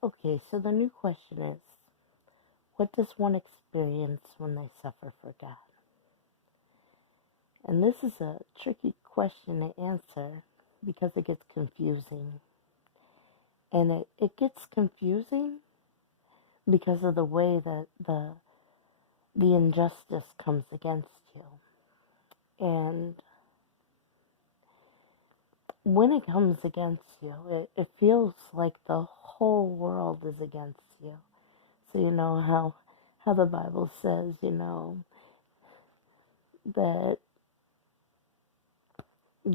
Okay, so the new question is, what does one experience when they suffer for God? And this is a tricky question to answer because it gets confusing. And it gets confusing because of the way that the injustice comes against you. And when it comes against you, it feels like the whole world is against you. So you know how the Bible says, that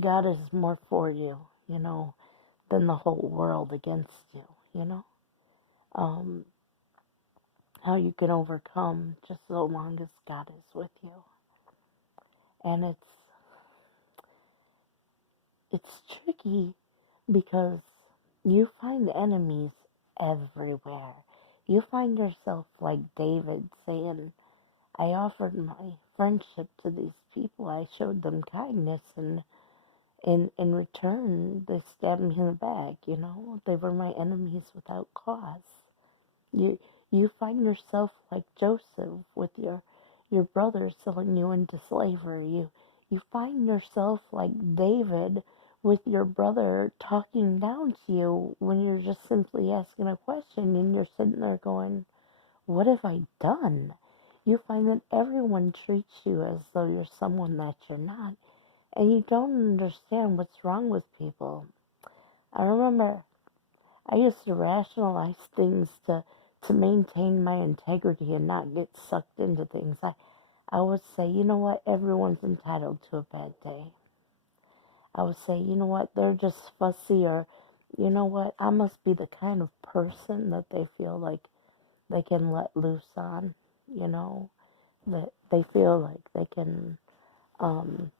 God is more for you, than the whole world against you, you know? Um, how you can overcome just so long as God is with you. And it's tricky because you find enemies everywhere. You find yourself like David saying, I offered my friendship to these people. I showed them kindness, and in return, they stabbed me in the back. They were my enemies without cause. You you find yourself like Joseph with your brothers selling you into slavery. You find yourself like David with your brother talking down to you when you're just simply asking a question and you're sitting there going, what have I done? You find that everyone treats you as though you're someone that you're not, and you don't understand what's wrong with people. I remember I used to rationalize things to maintain my integrity and not get sucked into things. I would say, you know what, everyone's entitled to a bad day. I would say, you know what, they're just fussy, or you know what, I must be the kind of person that they feel like they can let loose on, that they feel like um,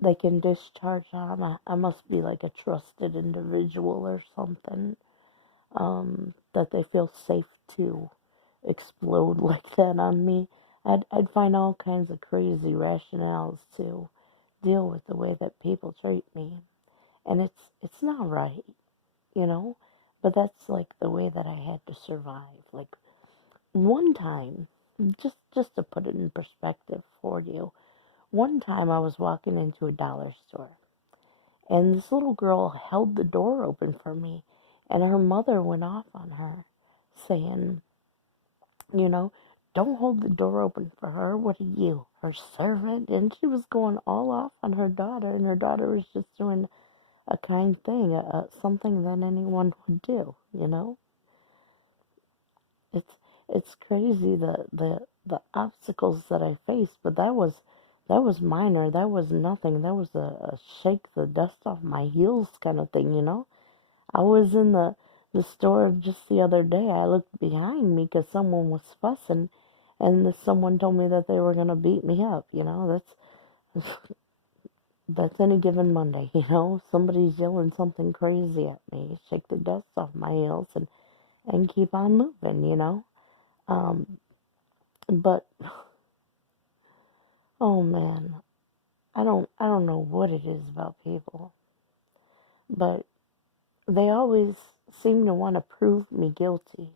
they can discharge on. I must be like a trusted individual or something, that they feel safe to explode like that on me. I'd find all kinds of crazy rationales to deal with the way that people treat me. And it's not right, you know? But that's like the way that I had to survive. Like one time, just to put it in perspective for you, one time I was walking into a dollar store, and this little girl held the door open for me, and her mother went off on her, saying, you know, don't hold the door open for her. What are you, her servant? And she was going all off on her daughter, and her daughter was just doing a kind thing, something that anyone would do, It's it's crazy the obstacles that I faced, but that was minor. That was nothing. That was a shake the dust off my heels kind of thing. I was in the store just the other day. I looked behind me because someone was fussing, and someone told me that they were gonna beat me up. That's any given Monday. Somebody's yelling something crazy at me. Shake the dust off my heels and keep on moving. Um, but oh man, I don't know what it is about people, but they always seem to want to prove me guilty,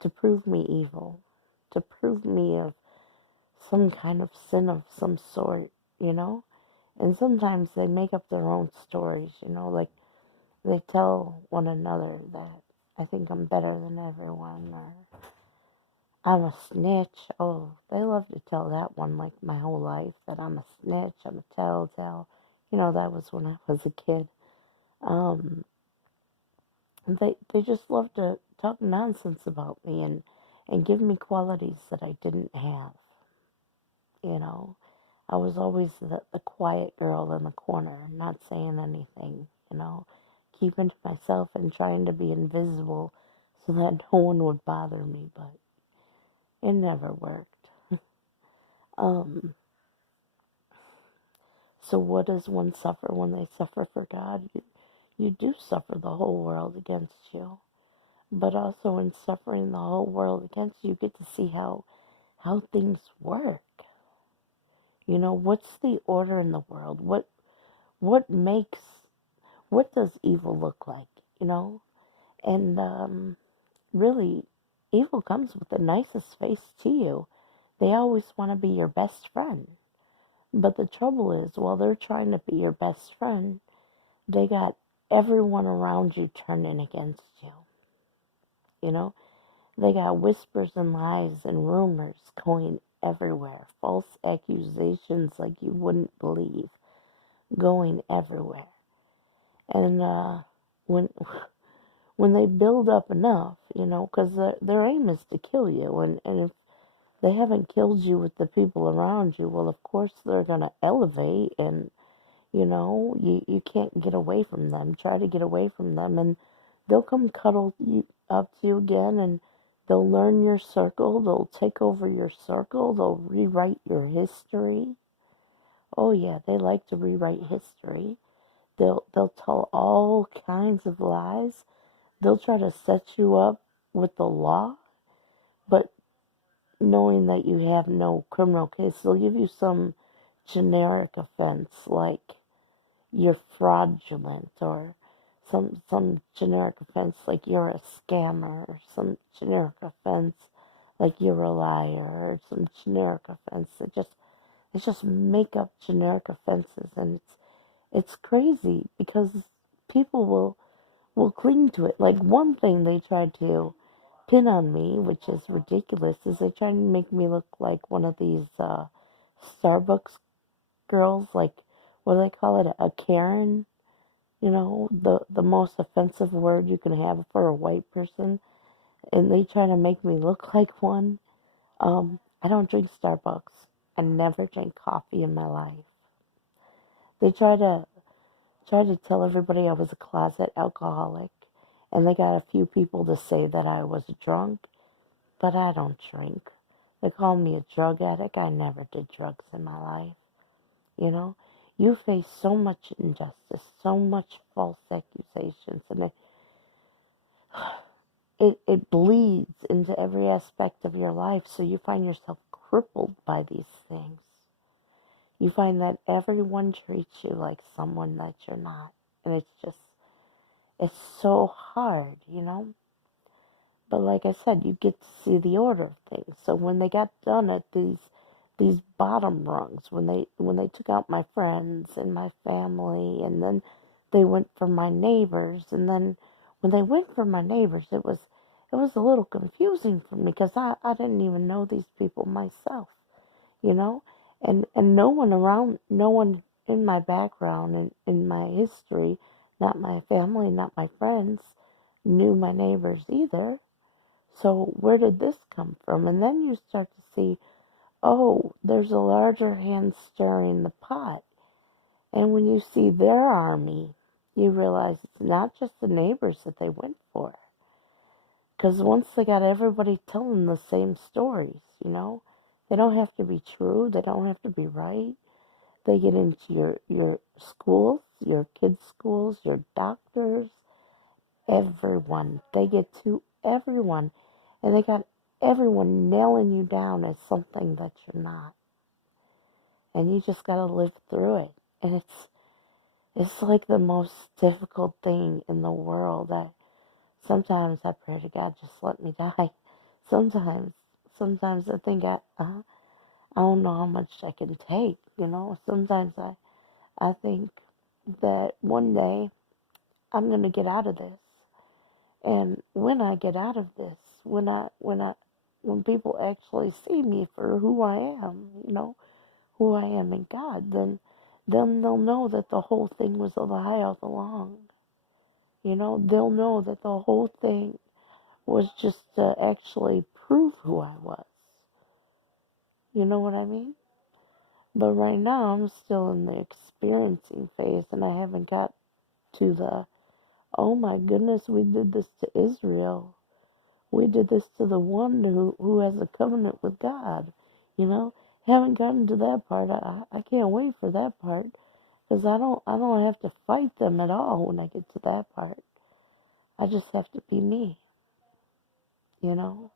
to prove me evil, to prove me of some kind of sin of some sort, you know? And sometimes they make up their own stories, like they tell one another that I think I'm better than everyone, or I'm a snitch. Oh, they love to tell that one like my whole life, that I'm a snitch, I'm a telltale. That was when I was a kid. Um, and they just love to talk nonsense about me and give me qualities that I didn't have, you know. I was always the quiet girl in the corner, not saying anything, keeping to myself and trying to be invisible so that no one would bother me, but it never worked. Um, so what does one suffer when they suffer for God? You do suffer the whole world against you, but also in suffering the whole world against you, you get to see how things work. What's the order in the world? What makes what does evil look like? And really, evil comes with the nicest face to you. They always want to be your best friend. But the trouble is, while they're trying to be your best friend, they got everyone around you turning against you. You know, they got whispers and lies and rumors going everywhere, false accusations like you wouldn't believe going everywhere. And when when they build up enough, because their aim is to kill you, and if they haven't killed you with the people around you, well, of course they're gonna elevate, and you can't get away from them. Try to get away from them, and they'll come cuddle you up to you again, and they'll learn your circle. They'll take over your circle. They'll rewrite your history. Oh yeah, they like to rewrite history. They'll tell all kinds of lies. They'll try to set you up with the law, but knowing that you have no criminal case, they'll give you some generic offense like you're fraudulent, or some generic offense like you're a scammer, or some generic offense like you're a liar, or some generic offense that just make up generic offenses. And it's crazy because people will cling to it. Like, one thing they tried to pin on me, which is ridiculous, is they tried to make me look like one of these Starbucks girls, like, what do they call it, a Karen, the most offensive word you can have for a white person, and they try to make me look like one. I don't drink Starbucks. I never drank coffee in my life. They try to tell everybody I was a closet alcoholic, and they got a few people to say that I was drunk, but I don't drink. They call me a drug addict. I never did drugs in my life. You know, you face so much injustice, so much false accusations, and it bleeds into every aspect of your life, so you find yourself crippled by these things. You find that everyone treats you like someone that you're not, and it's so hard. But like I said, you get to see the order of things. So when they got done at these bottom rungs, when they took out my friends and my family, and then they went for my neighbors, and then when they went for my neighbors, it was a little confusing for me because I didn't even know these people myself, you know, and no one in my background and in my history, not my family, not my friends, knew my neighbors either. So where did this come from? And then you start to see, oh, there's a larger hand stirring the pot. And when you see their army, you realize it's not just the neighbors that they went for. Because once they got everybody telling the same stories, they don't have to be true, they don't have to be right. They get into your schools, your kids' schools, your doctors, everyone. They get to everyone. And they got everyone nailing you down as something that you're not. And you just gotta live through it. And it's like the most difficult thing in the world. Sometimes I pray to God, just let me die. Sometimes, sometimes I think I don't know how much I can take. Sometimes I think that one day I'm gonna get out of this. And when I get out of this, when people actually see me for who I am, who I am in God, then they'll know that the whole thing was a lie all along. They'll know that the whole thing was just to actually prove who I was. You know what I mean? But right now, I'm still in the experiencing phase, and I haven't got to the, oh my goodness, we did this to Israel. We did this to the one who has a covenant with God. You know, haven't gotten to that part. I can't wait for that part because I don't have to fight them at all when I get to that part. I just have to be me. You know,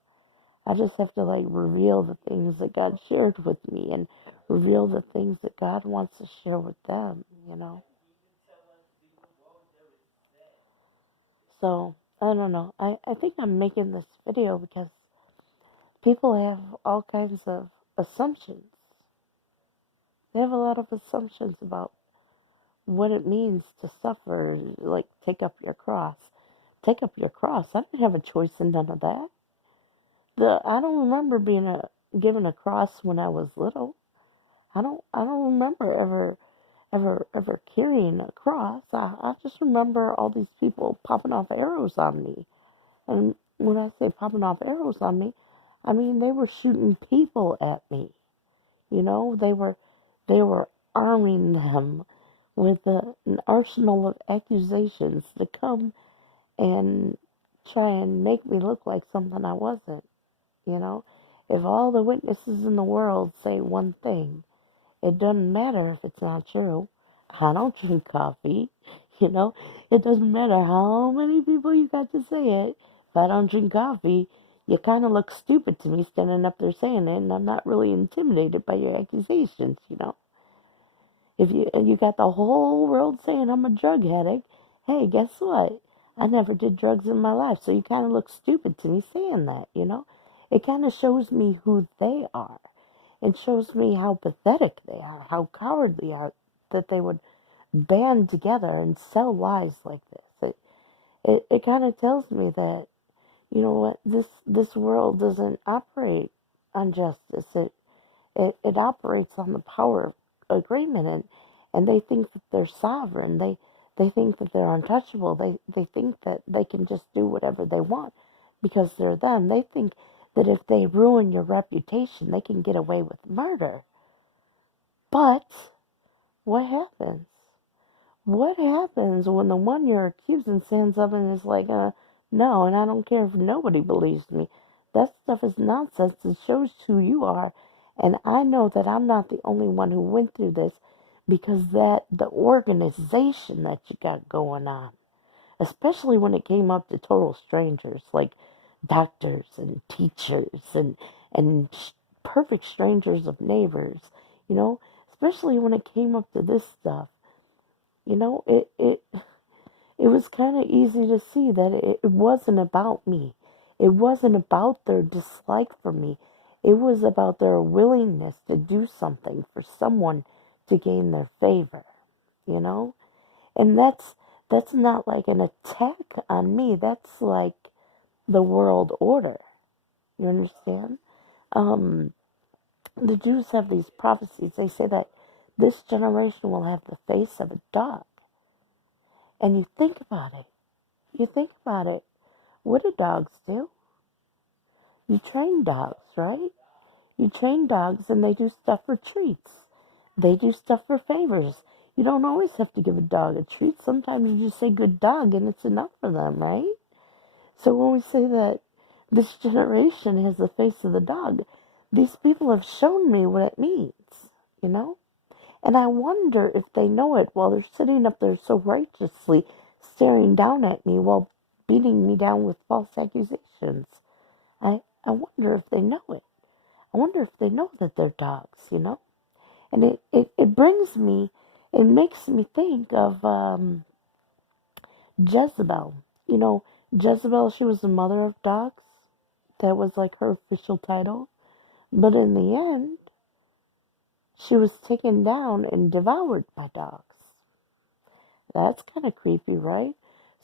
I just have to like reveal the things that God shared with me and reveal the things that God wants to share with them. So I don't know. I think I'm making this video because people have all kinds of assumptions. They have a lot of assumptions about what it means to suffer, like take up your cross. Take up your cross. I didn't have a choice in none of that. I don't remember being given a cross when I was little. I don't remember ever carrying a cross. I just remember all these people popping off arrows on me. And when I say popping off arrows on me, I mean they were shooting people at me. They were arming them with an arsenal of accusations to come and try and make me look like something I wasn't. You know, if all the witnesses in the world say one thing, it doesn't matter if it's not true. I don't drink coffee. You know, it doesn't matter how many people you got to say it. If I don't drink coffee, you kind of look stupid to me standing up there saying it, and I'm not really intimidated by your accusations. If you got the whole world saying I'm a drug addict, hey, guess what? I never did drugs in my life, so you kind of look stupid to me saying that. It kind of shows me who they are. It shows me how pathetic they are, how cowardly are that they would band together and sell lies like this. It kind of tells me that, you know what, this world doesn't operate on justice. It operates on the power of agreement, and they think that they're sovereign. They think that they're untouchable. They think that they can just do whatever they want because they're them. They think that if they ruin your reputation, they can get away with murder. But what happens? What happens when the one you're accusing stands up and is like, no, and I don't care if nobody believes me. That stuff is nonsense. It shows who you are. And I know that I'm not the only one who went through this because the organization that you got going on, especially when it came up to total strangers like doctors and teachers and perfect strangers of neighbors, you know, especially when it came up to this stuff. It was kind of easy to see that it wasn't about me. It wasn't about their dislike for me. It was about their willingness to do something for someone to gain their favor, you know? And that's not like an attack on me. That's like the world order. You understand? Um, the Jews have these prophecies. They say that this generation will have the face of a dog. And you think about it. You think about it. What do dogs do? You train dogs, right? You train dogs and they do stuff for treats. They do stuff for favors. You don't always have to give a dog a treat. Sometimes you just say good dog and it's enough for them, right? So when we say that this generation has the face of the dog, these people have shown me what it means, you know? And I wonder if they know it while they're sitting up there so righteously staring down at me while beating me down with false accusations. I wonder if they know it. I wonder if they know that they're dogs. And it makes me think of Jezebel. You know, Jezebel, she was the mother of dogs. That was like her official title. But in the end, she was taken down and devoured by dogs. That's kind of creepy, right?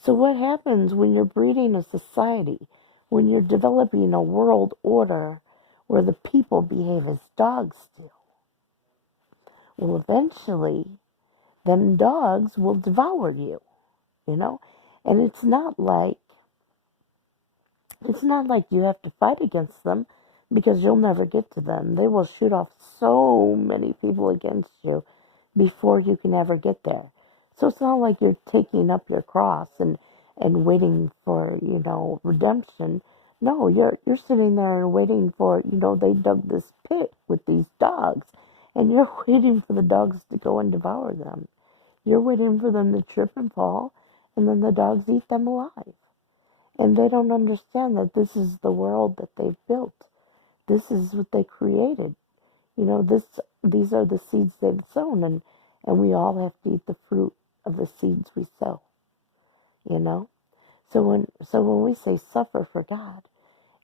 So what happens when you're breeding a society, when you're developing a world order where the people behave as dogs do? Well, eventually, them dogs will devour you. And it's not like you have to fight against them because you'll never get to them. They will shoot off so many people against you before you can ever get there. So it's not like you're taking up your cross and waiting for, redemption. No, you're sitting there and waiting for, they dug this pit with these dogs and you're waiting for the dogs to go and devour them. You're waiting for them to trip and fall and then the dogs eat them alive. And they don't understand that this is the world that they've built. This is what they created. These are the seeds they've sown, and we all have to eat the fruit of the seeds we sow. You know. So when we say suffer for God,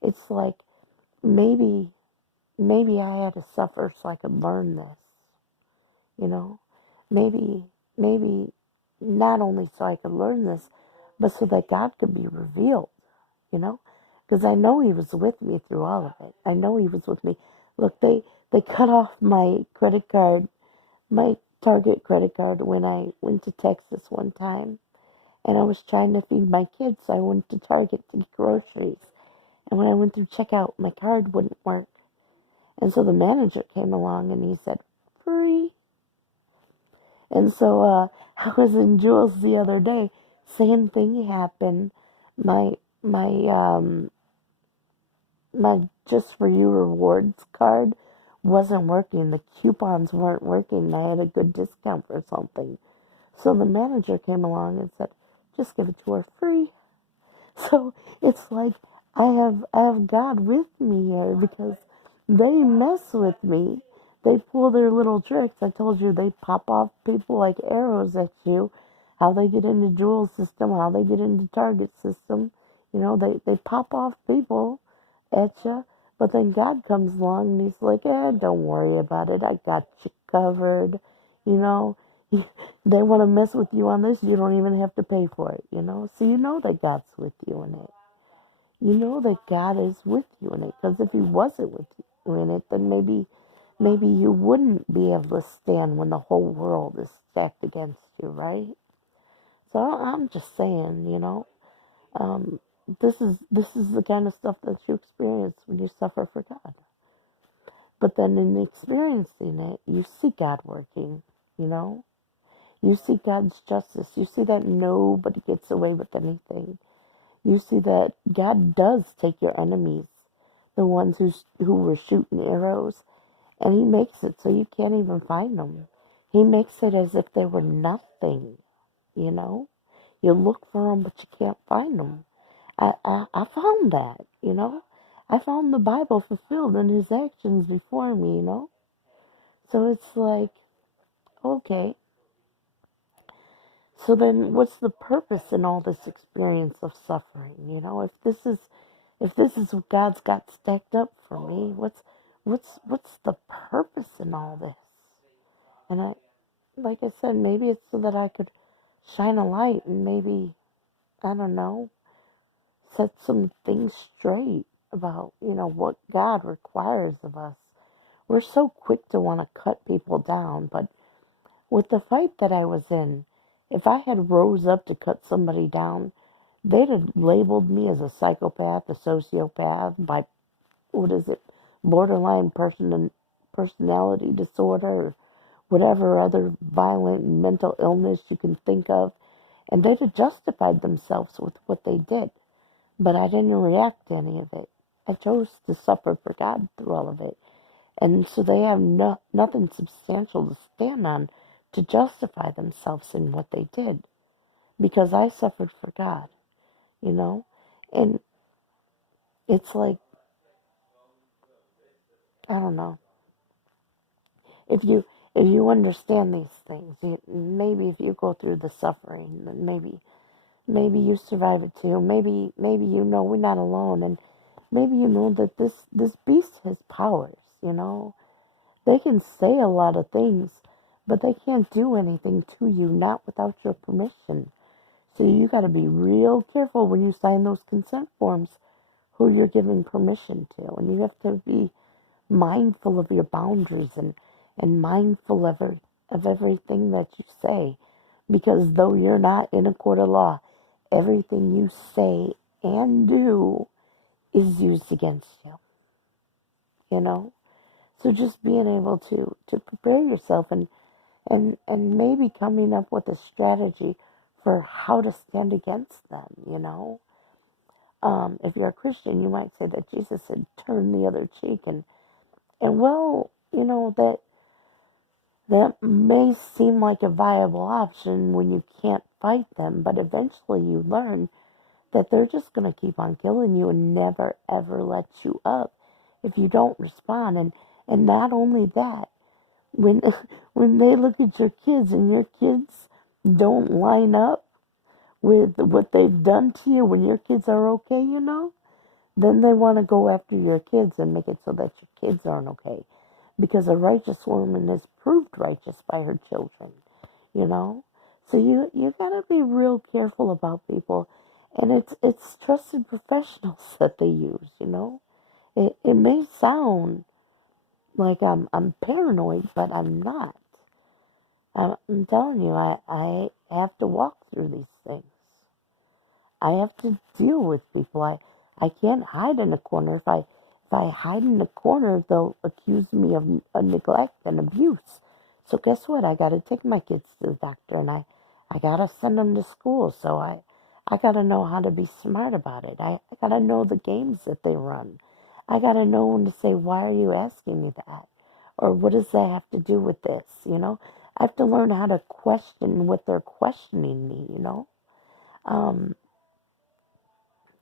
it's like maybe maybe I had to suffer so I could learn this, you know? Maybe not only so I could learn this, but so that God could be revealed, you know? Because I know He was with me through all of it. I know He was with me. Look, they cut off my credit card, my Target credit card when I went to Texas one time. And I was trying to feed my kids, so I went to Target to get groceries. And when I went through checkout, my card wouldn't work. And so the manager came along and he said, free. And so I was in Jewel's the other day. Same thing happened. My my my Just for You rewards card wasn't working. The coupons weren't working. I had a good discount for something. So the manager came along and said, just give it to her free. So it's like I have God with me here because they mess with me. They pull their little tricks. I told you they pop off people like arrows at you. How they get into Jewel system, how they get into Target system. You know, they pop off people at you. But then God comes along and He's like, don't worry about it. I got you covered. You know, they want to mess with you on this, you don't even have to pay for it, you know? So you know that God's with you in it. You know that God is with you in it. Because if He wasn't with you in it, then maybe you wouldn't be able to stand when the whole world is stacked against you, right? So I'm just saying, um, this is the kind of stuff that you experience when you suffer for God. But then in experiencing it, you see God working, you know? You see God's justice. You see that nobody gets away with anything. You see that God does take your enemies, the ones who were shooting arrows, and He makes it so you can't even find them. He makes it as if they were nothing, you know? You look for them, but you can't find them. I found that, you know? I found the Bible fulfilled in His actions before me, you know? So it's like, okay. So then what's the purpose in all this experience of suffering? You know, if this is what God's got stacked up for me, what's the purpose in all this? And like I said, maybe it's so that I could shine a light and maybe, I don't know, set some things straight about, what God requires of us. We're so quick to want to cut people down, but with the fight that I was in, if I had rose up to cut somebody down, they'd have labeled me as a psychopath, a sociopath, by, what is it, borderline personality disorder, or whatever other violent mental illness you can think of. And they'd have justified themselves with what they did. But I didn't react to any of it. I chose to suffer for God through all of it. And so they have nothing substantial to stand on to justify themselves in what they did. Because I suffered for God, you know? And it's like, I don't know. If you understand these things, maybe if you go through the suffering, then maybe you survive it too. Maybe we're not alone, and maybe you know that this beast has powers. They can say a lot of things, but they can't do anything to you, not without your permission. So you got to be real careful when you sign those consent forms, who you're giving permission to, and you have to be mindful of your boundaries and mindful of everything that you say, because though you're not in a court of law, everything you say and do is used against you, you know? So just being able to prepare yourself and maybe coming up with a strategy for how to stand against them. If you're a Christian, you might say that Jesus said, turn the other cheek. And well, that may seem like a viable option when you can't fight them, but eventually you learn that they're just going to keep on killing you and never ever let you up if you don't respond. And not only that, when when they look at your kids and your kids don't line up with what they've done to you when your kids are okay, then they want to go after your kids and make it so that your kids aren't okay. Because a righteous woman is proved righteous by her children, you know? So you gotta be real careful about people. And it's trusted professionals that they use. It may sound like I'm paranoid, but I'm not. I'm telling you, I have to walk through these things. I have to deal with people. I can't hide in a corner. If I hide in a corner, they'll accuse me of neglect and abuse. So guess what? I got to take my kids to the doctor, and I got to send them to school. So I got to know how to be smart about it. I got to know the games that they run. I got to know when to say, why are you asking me that? Or what does that have to do with this? I have to learn how to question what they're questioning me. Um,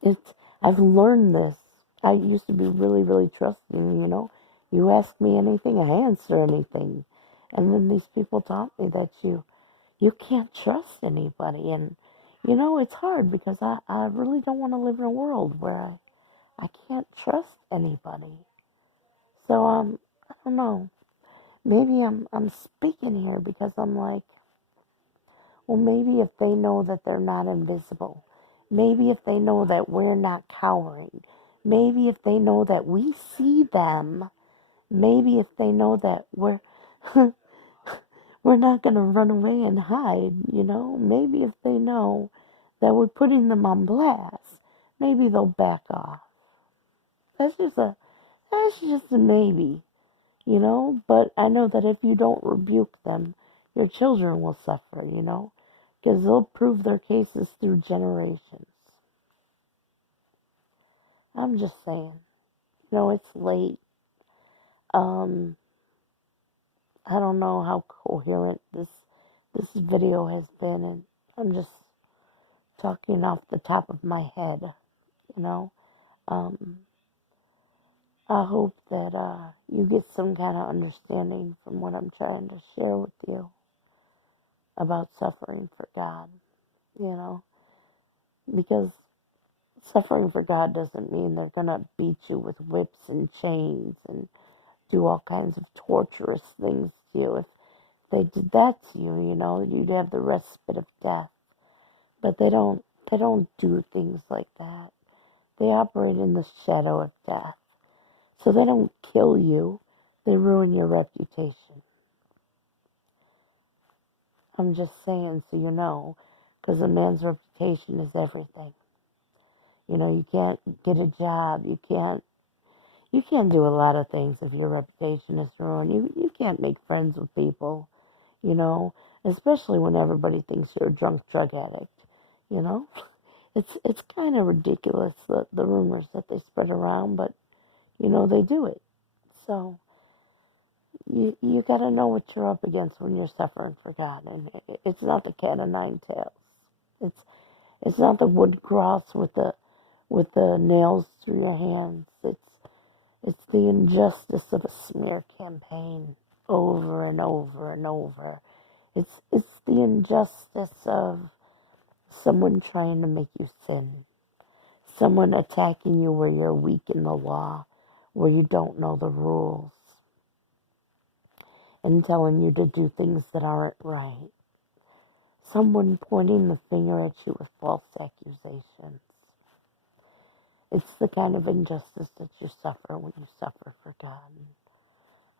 it's I've learned this. I used to be really, really trusting. You ask me anything, I answer anything. And then these people taught me that you can't trust anybody. And it's hard because I really don't want to live in a world where I can't trust anybody. So I don't know. Maybe I'm speaking here because I'm like, well, maybe if they know that they're not invisible, maybe if they know that we're not cowering, maybe if they know that we see them, maybe if they know that we're not going to run away and hide, maybe if they know that we're putting them on blast, maybe they'll back off. That's just a maybe. But I know that if you don't rebuke them, your children will suffer, because they'll prove their cases through generations. I'm just saying, it's late. Um, I don't know how coherent this video has been, and I'm just talking off the top of my head, you know. Um, I hope that you get some kind of understanding from what I'm trying to share with you about suffering for God, you know, because suffering for God doesn't mean they're going to beat you with whips and chains and do all kinds of torturous things to you. If they did that to you, you'd have the respite of death. But they don't do things like that. They operate in the shadow of death. So they don't kill you. They ruin your reputation. I'm just saying so you know, because a man's reputation is everything. You can't get a job. You can't do a lot of things if your reputation is ruined. You can't make friends with people, you know, especially when everybody thinks you're a drunk drug addict, you know. It's kind of ridiculous, the rumors that they spread around, but they do it. So you got to know what you're up against when you're suffering for God, and it's not the cat o' nine tails. It's it's not the wood cross with the nails through your hands. It's the injustice of a smear campaign over and over and over. It's the injustice of someone trying to make you sin. Someone attacking you where you're weak in the law, where you don't know the rules, and telling you to do things that aren't right. Someone pointing the finger at you with false accusations. It's the kind of injustice that you suffer when you suffer for God.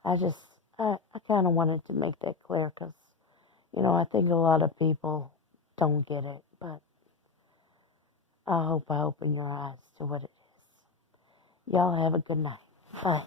I just, I kind of wanted to make that clear because, I think a lot of people don't get it, but I hope I open your eyes to what it is. Y'all have a good night. Bye.